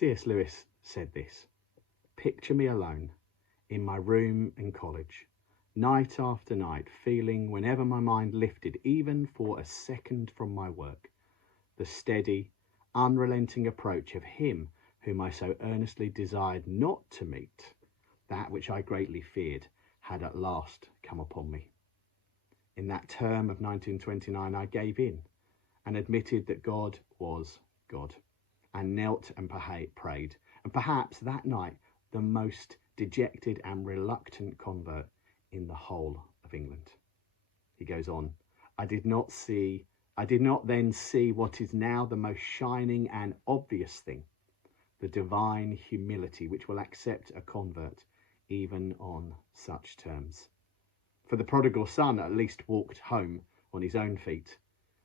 C.S. Lewis said this: "Picture me alone in my room in college, night after night, feeling whenever my mind lifted, even for a second from my work, the steady, unrelenting approach of him whom I so earnestly desired not to meet. That which I greatly feared had at last come upon me. In that term of 1929, I gave in and admitted that God was God, and knelt and prayed, and perhaps that night the most dejected and reluctant convert in the whole of England." He goes on, I did not then see what is now the most shining and obvious thing, the divine humility which will accept a convert even on such terms. For the prodigal son at least walked home on his own feet,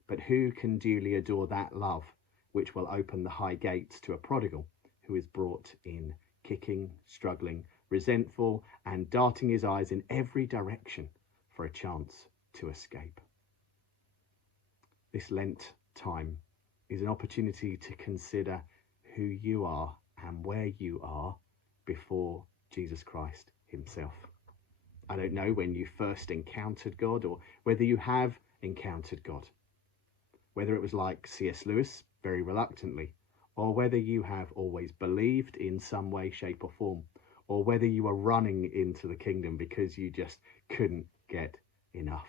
but who can duly adore that love which will open the high gates to a prodigal who is brought in kicking, struggling, resentful, and darting his eyes in every direction for a chance to escape? This Lent time is an opportunity to consider who you are and where you are before Jesus Christ himself. I don't know when you first encountered God, or whether you have encountered God, whether it was like C.S. Lewis, very reluctantly, or whether you have always believed in some way, shape or form, or whether you are running into the kingdom because you just couldn't get enough.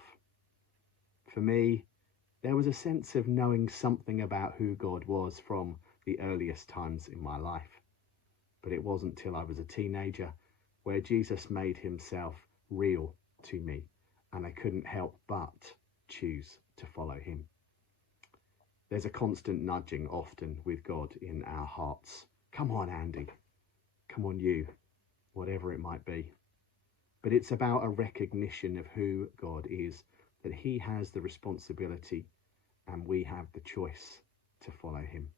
For me, there was a sense of knowing something about who God was from the earliest times in my life. But it wasn't till I was a teenager where Jesus made himself real to me, and I couldn't help but choose to follow him. There's a constant nudging often with God in our hearts. Come on, Andy. Come on, you. Whatever it might be. But it's about a recognition of who God is, that he has the responsibility and we have the choice to follow him.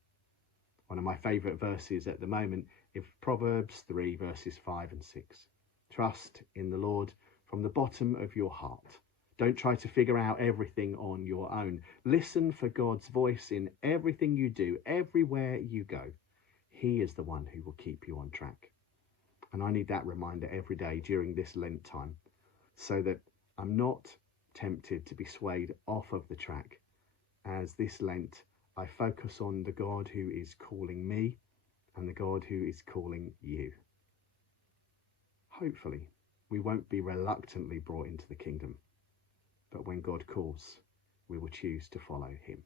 One of my favourite verses at the moment is Proverbs 3 verses 5 and 6. Trust in the Lord from the bottom of your heart. Don't try to figure out everything on your own. Listen for God's voice in everything you do, everywhere you go. He is the one who will keep you on track. And I need that reminder every day during this Lent time, so that I'm not tempted to be swayed off of the track. As this Lent, I focus on the God who is calling me and the God who is calling you. Hopefully, we won't be reluctantly brought into the kingdom, but when God calls, we will choose to follow him.